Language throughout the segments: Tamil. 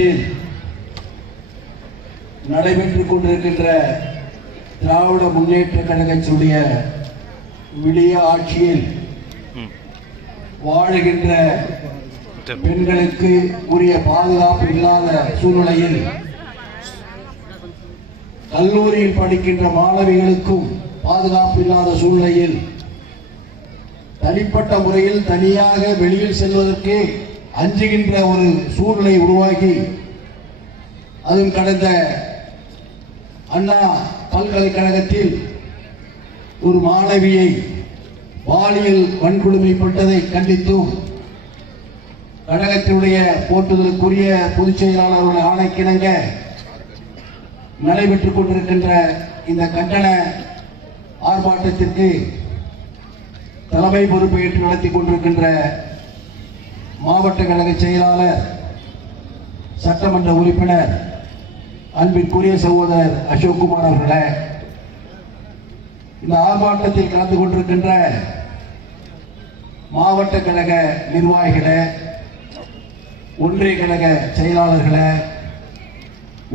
தமிழகத்தில் நடைபெற்றுக் கொண்டிருக்கின்ற திராவிட முன்னேற்ற கழகத்தினுடைய விடிய ஆட்சியில் வாழுகின்ற பெண்களுக்கு உரிய பாதுகாப்பு இல்லாத சூழ்நிலையில் கல்லூரியில் படிக்கின்ற மாணவிகளுக்கும் பாதுகாப்பு இல்லாத சூழ்நிலையில் தனிப்பட்ட முறையில் தனியாக வெளியில் செல்வதற்கு அஞ்சுகின்ற ஒரு சூழ்நிலை உருவாகி அதுவும் கடந்த அண்ணா பல்கலைக்கழகத்தில் ஒரு மாணவியை பாலியல் வன்கொடுமைப்பட்டதை கண்டித்தும் கழகத்தினுடைய போற்றுதலுக்குரிய பொதுச் செயலாளர்கள் ஆணைக்கிணங்க நடைபெற்றுக் கொண்டிருக்கின்ற இந்த கண்டன ஆர்ப்பாட்டத்திற்கு தலைமை பொறுப்பேற்று நடத்தி கொண்டிருக்கின்ற மாவட்ட கழக செயலாளர் சட்டமன்ற உறுப்பினர் அன்பிற்குரிய சகோதரர் அசோக்குமார் அவர்களே, இந்த ஆர்ப்பாட்டத்தில் கலந்து கொண்டிருக்கின்ற மாவட்ட கழக நிர்வாகிகளே, ஒன்றிய கழக செயலாளர்களே,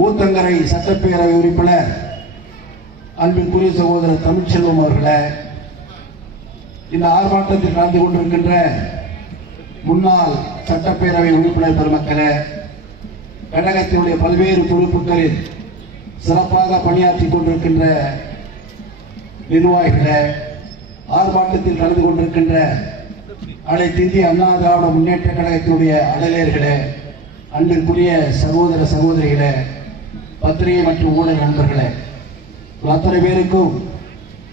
ஊத்தங்கரை சட்டப்பேரவை உறுப்பினர் அன்பிற்குரிய சகோதரர் தமிழ்ச்செல்வம் அவர்களே, இந்த ஆர்ப்பாட்டத்தில் கலந்து கொண்டிருக்கின்ற முன்னாள் சட்டப்பேரவை உறுப்பினர் பெருமக்களே, கழகத்தினுடைய பல்வேறு பொறுப்புகளில் சிறப்பாக பணியாற்றிக் கொண்டிருக்கின்ற நிர்வாகிகளே, ஆர்ப்பாட்டத்தில் கலந்து கொண்டிருக்கின்ற அனைத்து இந்திய அண்ணா திராவிட முன்னேற்ற கழகத்தினுடைய அடலேர்களே, அன்பிற்குரிய சகோதர சகோதரிகளே, பத்திரிகை மற்றும் ஊடக நண்பர்களே, அத்தனை பேருக்கும்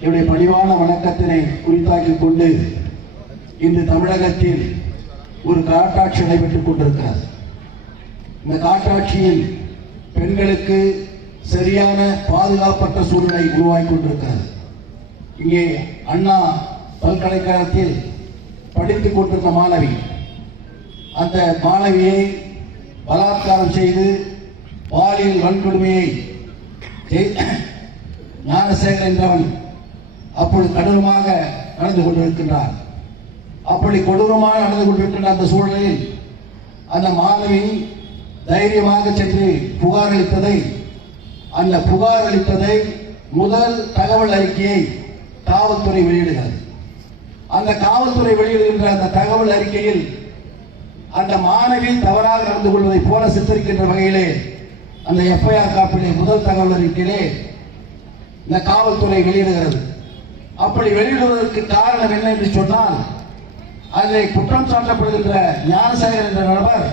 என்னுடைய பணிவான வணக்கத்தினை குறித்தாக்கிக் கொண்டு இன்று தமிழகத்தில் ஒரு காட்டாட்சி நடைபெற்றுக் கொண்டிருக்கிறது. இந்த காட்டாட்சியில் பெண்களுக்கு சரியான பாதுகாப்பற்ற சூழ்நிலை உருவாகி கொண்டிருக்கிறது. இங்கே அண்ணா பல்கலைக்கழகத்தில் படித்துக் கொண்டிருந்த மாணவி, அந்த மாணவியை பலாத்காரம் செய்து பாலியல் வன்கொடுமையை ஞானசேகர் என்றவன் அப்பொழுது கொடூரமாக நடந்து கொண்டிருக்கின்றார். அப்படி கொடூரமாக நடந்து கொண்டிருக்கின்ற அந்த சூழலில் அந்த மாணவி தைரியமாக சென்று புகார் அளித்ததை, அந்த புகார் அளித்ததை முதல் தகவல் அறிக்கையை காவல்துறை வெளியிடுகிறது. அந்த காவல்துறை வெளியிடுகின்ற அந்த தகவல் அறிக்கையில் அந்த மாணவி தவறாக நடந்து கொள்வதை போல சித்தரிக்கின்ற வகையிலே அந்த எஃப்ஐஆர் காப்பிலே முதல் தகவல் அறிக்கையிலே இந்த காவல்துறை வெளியிடுகிறது. அப்படி வெளியிடுவதற்கு காரணம் என்ன என்று சொன்னால், அதில் குற்றம் சாட்டப்படுகின்ற ஞானசேகர் என்ற நபர்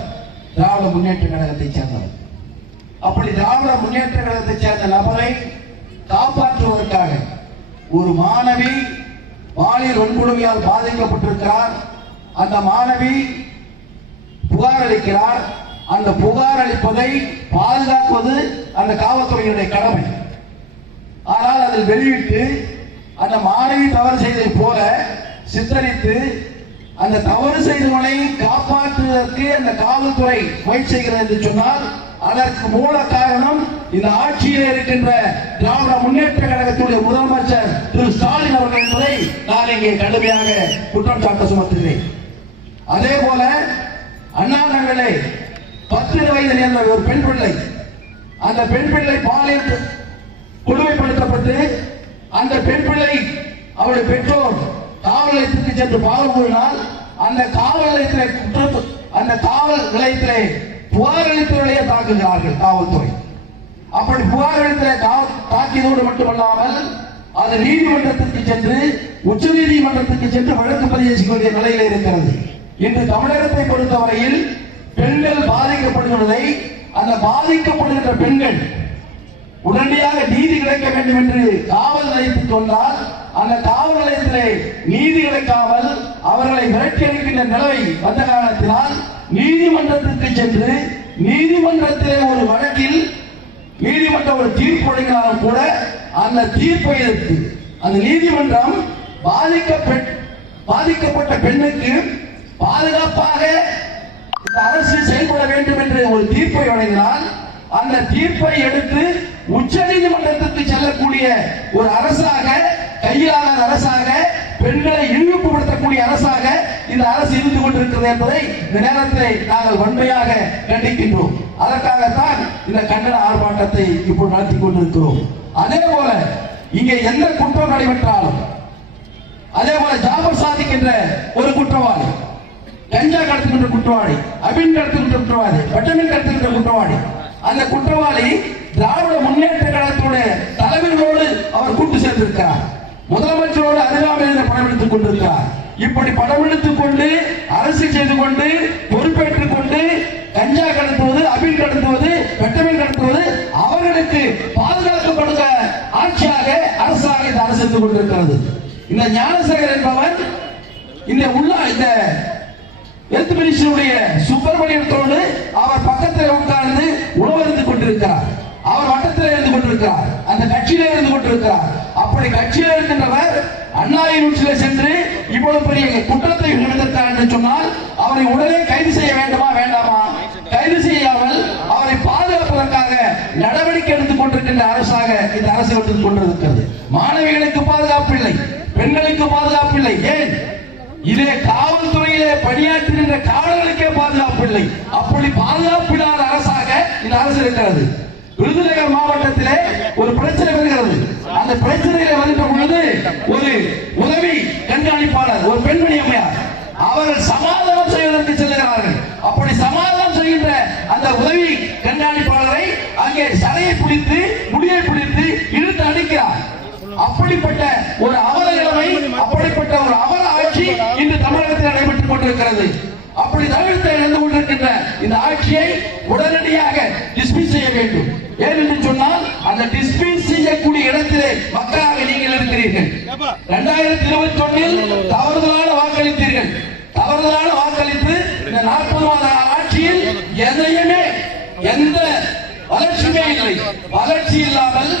திராவிட முன்னேற்ற கழகத்தைச் சேர்ந்தவர். அப்படி திராவிட முன்னேற்ற கழகத்தைச் சேர்ந்த நபரை காப்பாற்றுவதற்காக ஒரு மாணவி பாலியல் வன்கொடுமையால் பாதிக்கப்பட்டிருக்கிறார். அந்த மாணவி புகார் அளிக்கிறார். அந்த புகார் அளிப்பதை பாதுகாப்பது அந்த காவல்துறையினுடைய கடமை. ஆனால் அதில் வெளியிட்டு அந்த மாணவி தவறு செய்ததை போல சித்தரித்து அந்த தவறு செய்தவனை காப்பாற்றுவதற்கு அந்த காவல்துறை முயற்சி செய்கிறது என்று சொன்னால், அதற்கு மூல காரணம் இந்த ஆட்சியில் இருக்கின்ற திராவிட முன்னேற்ற கழகத்துடைய முதலமைச்சர் திரு ஸ்டாலின் அவர்கள் என்பதை நான் இங்கே கடுமையாக குற்றம் சாட்ட சுமத்துகிறேன். அதே போல அண்ணா நகரிலே 10 வயது நேர்ந்த ஒரு பெண் பிள்ளை, அந்த பெண் பிள்ளை பாலியல் கொடுமைப்படுத்தப்பட்டு அந்த பெண் பிள்ளை அவருடைய பெற்றோர் காவல் நிலையத்திற்கு சென்று பாவம் கூறினால், அந்த காவல் நிலையத்திலே புகார் அளித்தவர்களையே தாக்குகிறார்கள் காவல்துறை. அப்படி புகார் அளித்த தாக்கியதோடு மட்டுமல்லாமல் அது நீதிமன்றத்திற்கு சென்று உச்ச நீதிமன்றத்திற்கு சென்று வழக்கு பதிவு செய்ய வேண்டிய நிலையில் இருக்கிறது. இன்று தமிழகத்தை பொறுத்தவரையில் பெண்கள் பாதிக்கப்படுவதை, அந்த பாதிக்கப்படுகின்ற பெண்கள் உடனடியாக நீதி கிடைக்க வேண்டும் என்று காவல் நிலையத்துக்கு வந்தால், அந்த காவல் நிலையத்திலே நீதி கிடைக்காமல் அவர்களை விரட்டி அளிக்கின்ற நிலைமை வந்த காரணத்தினால் நீதிமன்றத்திற்கு சென்று நீதிமன்றத்திலே ஒரு வழக்கில் நீதிமன்றம் ஒரு தீர்ப்பு வழங்கினாலும் கூட அந்த தீர்ப்பை எதிர்த்து அந்த நீதிமன்றம் பாதிக்கப்பட்ட பெண்ணுக்கு பாதுகாப்பாக இந்த அரசு செயல்பட வேண்டும் என்று ஒரு தீர்ப்பை வழங்கினால், அந்த தீர்ப்பை எடுத்து உச்ச நீதிமன்றத்திற்கு செல்லக்கூடிய ஒரு அரசாக, கையாளாத அரசாக, பெண்களை இழிவுபடுத்தக்கூடிய அரசாக இந்த இந்த அரசு இருந்து கொண்டிருக்கிறது என்பதை இந்த நேரத்தில் நாங்கள் வன்மையாக கண்டிக்கின்றோம். அதற்காகத்தான் இந்த கண்டன ஆர்ப்பாட்டத்தை இப்போது நடத்தி கொண்டிருக்கிறோம். அதே போல இங்கே எந்த குற்றம் நடைபெற்றாலும், அதே போல ஜாபர் சாதிக் என்ற ஒரு குற்றவாளி, கஞ்சா கடத்துகின்ற குற்றவாளி, அபின் கடத்துகின்ற குற்றவாளி, வட்டமின் கடத்துகின்ற குற்றவாளி, அந்த குற்றவாளி திராவிட முன்னேற்ற கழகத்துடைய தலைவர்களோடு அவர் கூட்டு சேர்ந்திருக்கிறார். முதலமைச்சரோடு அருகாமையில் படம் எடுத்துக் கொண்டிருக்கிறார். இப்படி படம் எடுத்துக் கொண்டு அரசியல் செய்து கொண்டு பொறுப்பேற்றுக் கொண்டு கஞ்சா கடத்துவது, அபின் கடத்துவது, வெட்டமின் கடத்துவது அவர்களுக்கு பாதுகாக்கப்படுகிற ஆட்சியாக அரசாக இந்த அரசு செய்து கொண்டிருக்கிறது. இந்த ஞானசேகர் என்பவர் இந்த ஹெல்த் மினிஸ்டருடைய சுப்பிரமணியத்தோடு அவர் பக்கத்தில் உட்கார்ந்து உணவருந்து கொண்டிருக்கிறார். அவர் வட்டத்தில் இருந்து கொண்டிருக்கிறார், அந்த கட்சியிலே இருந்து கொண்டிருக்கிறார். அப்படி கட்சியில் இருக்கின்றவர் அண்ணா யூனிவர்சிட்டியில சென்று இவ்வளவு பெரிய குற்றத்தை நிகழ்த்திருக்கிறார் என்று சொன்னால் அவரை உடனே கைது செய்ய வேண்டுமா வேண்டாமா? கைது செய்யாமல் அவரை பாதுகாப்பதற்காக நடவடிக்கை எடுத்துக் கொண்டிருக்கின்ற அரசாக இந்த அரசு எடுத்துக் கொண்டிருக்கிறது. மாணவிகளுக்கு பாதுகாப்பு இல்லை, பெண்களுக்கு பாதுகாப்பு இல்லை. ஏன்? இதே காவல்துறையிலே பணியாற்றுகின்ற காவலர்களுக்கே பாதுகாப்பு இல்லை. அப்படி பாதுகாப்பு இல்லாத அரசாக இந்த அரசு இருக்கிறது. விருதுநகர் மாவட்டத்திலே ஒரு பிரச்சனை வருகிறது. அந்த பிரச்சனையில வருகின்ற பொழுது ஒரு உதவி கண்காணிப்பாளர், ஒரு பெண்மணி அம்மையார், அவர்கள் சமாதானம் செய்வதற்கு செல்கிறார்கள். அப்படி சமாதானம் செய்கின்ற அந்த உதவி கண்காணிப்பாளரை அங்கே சடையை பிடித்து முடியை பிடித்து இழுத்து அடிக்கிறார். அப்படிப்பட்ட ஒரு அவல நிலைமை, அப்படிப்பட்ட ஒரு அவல ஆட்சி இன்று தமிழகத்தில் நடைபெற்றுக் கொண்டிருக்கிறது. அப்படி தமிழகத்தில் நடந்து கொண்டிருக்கின்ற இந்த ஆட்சியை உடனடியாக டிஸ்மிஸ் செய்ய வேண்டும். ஏனென்று சொன்னால் அந்த டிஸ்மிஸ் செய்யக்கூடிய இடத்திலே மக்களாக நீங்கள் இருக்கிறீர்கள். 2021 தவறுதலான வாக்களித்தீர்கள். தவறுதலான வாக்களித்து இந்த 40 மாத ஆட்சியில் எதையுமே எந்த வளர்ச்சியுமே இல்லை. வளர்ச்சி இல்லாமல்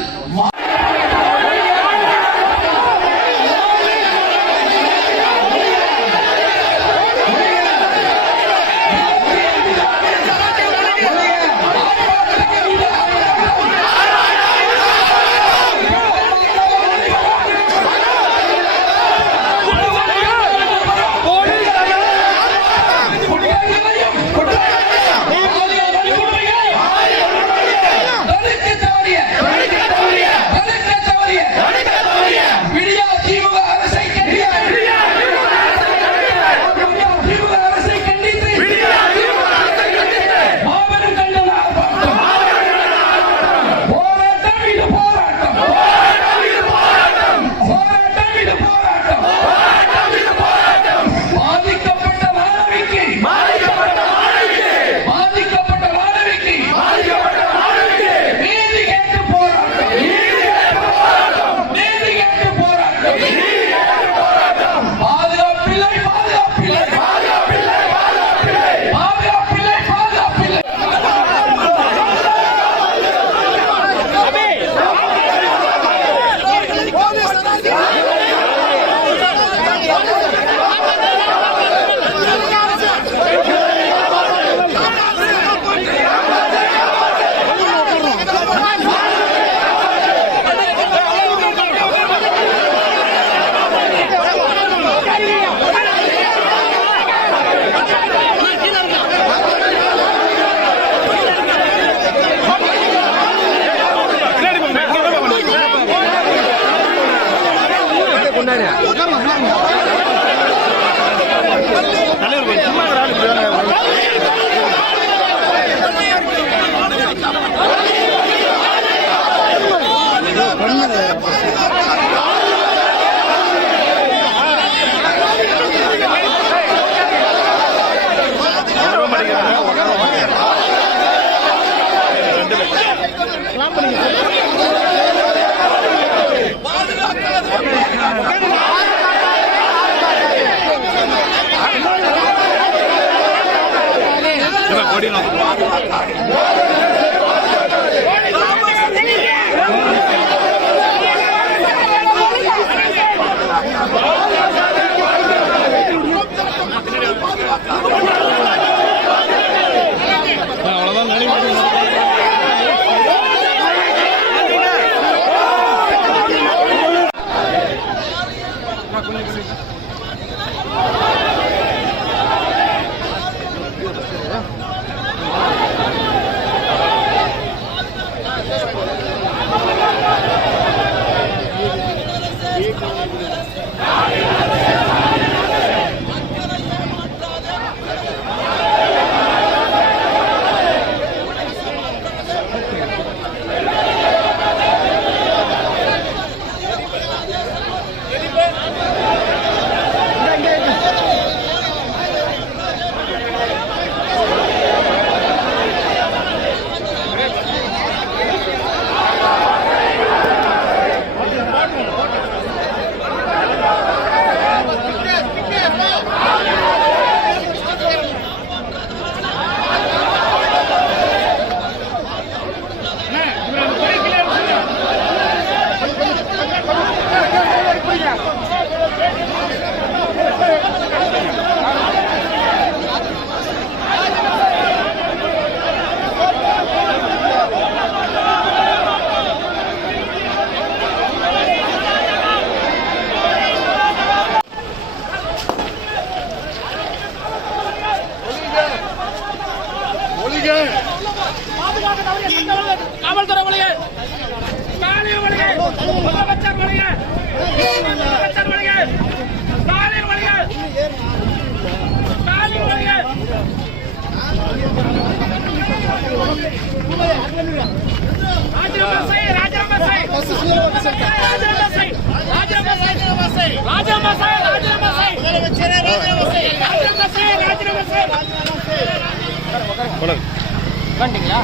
வந்துட்டீங்களா?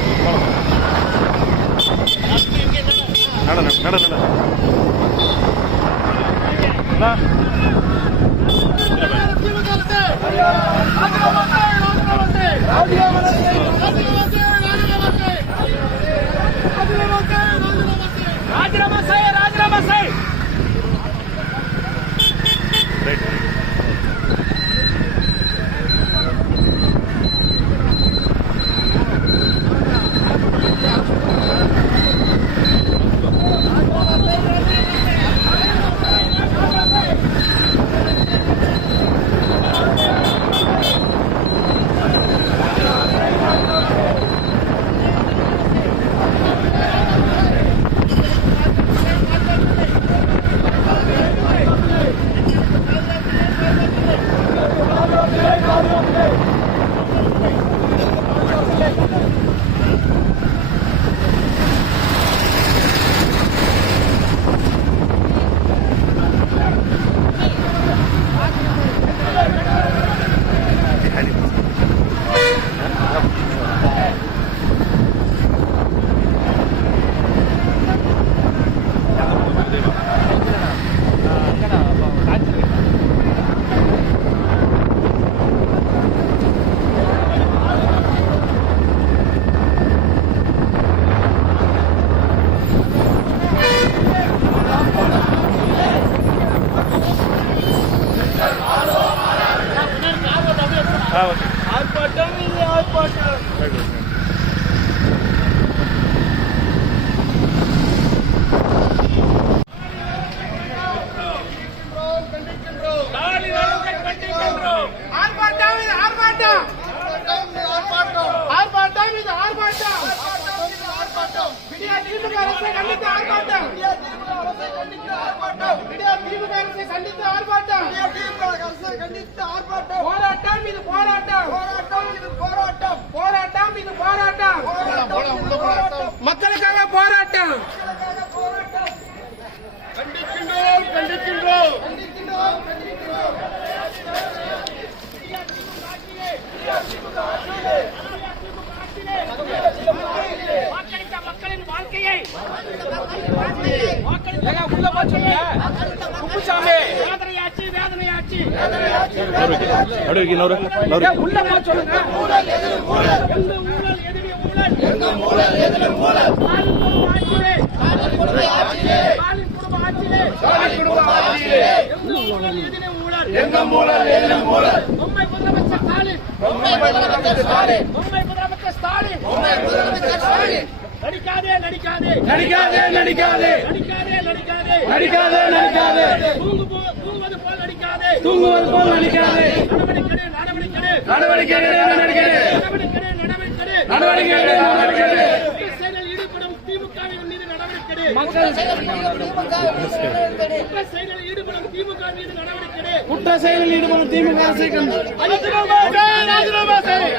நட நட நட ராஜினாமா செய், ராஜினாமா செய். மக்களுக்காக போராட்டம். கண்டிக்கின்றோம், கண்டிக்கின்றோம். வாக்களித்த மக்களின் வாழ்க்கையை உள்ள போச்சுங்க. குப்புசாமி வேதனையாச்சு, வேதனையாச்சு. அப்படி இன்னொரு உள்ள போக சொல்லுங்க. எந்த ஊழல், எதிரி ஊழல். ஸ்டாலின் குடும்ப ஆட்சியிலே எந்த ஊழல், எதிரி ஊழல். மும்பை முதலமைச்சர் ஸ்டாலின், நடிக்காதே, நடிக்காதே, நடிக்காதே, நடிக்காதே, நடிக்காதே, நடிக்காதே, நடிக்காதே. தூங்குவது போல் நடிக்காதே, தூங்குவது போல் நடிக்காதே. நடவடிக்கை, நடவடிக்கை, நடவடிக்கை, நடவடிக்கை. செயலில் ஈடுபடும் திமுகவின் மீது நடவடிக்கை. மக்கள் செயலில் ஈடுபடும் திமுக மீது நடவடிக்கை. குற்ற செயலில் ஈடுபடும் திமுக அரசை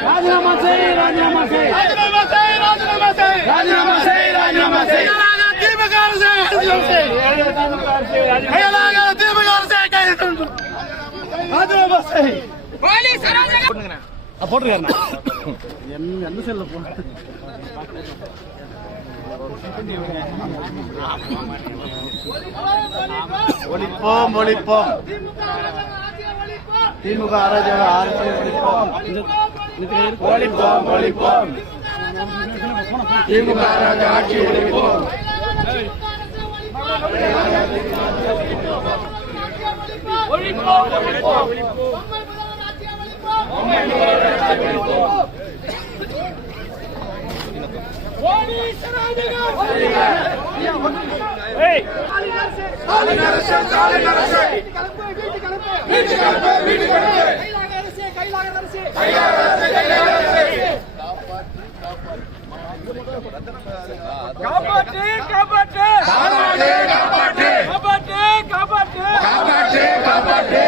ராஜினாமா செய், ராஜினாமா செய், ராஜினாமா செய், ராஜினாமா செய், ராஜினாமா செய், ராஜினாமா செய், ராஜினாமா செய், ராஜினாமா செய். திமுக அரசை ராஜினாமா செய், திமுக அரசை ராஜினாமா செய். போட்டுருக்காருண்ணா என்ன செல்ல போன ஒழிப்போம், ஒழிப்போம். திமுக அரசியல் ஒழிப்போம், ஒழிப்போம், ஒழிப்போம். திமுக ஆட்சி ஒழிப்போம். ஒழிப்போம், ஒழிப்போம். காப்பாற்று, காப்பாற்று, காப்பாற்று, காப்பாற்று, காப்பாற்று, காப்பாற்று, காப்பாற்று.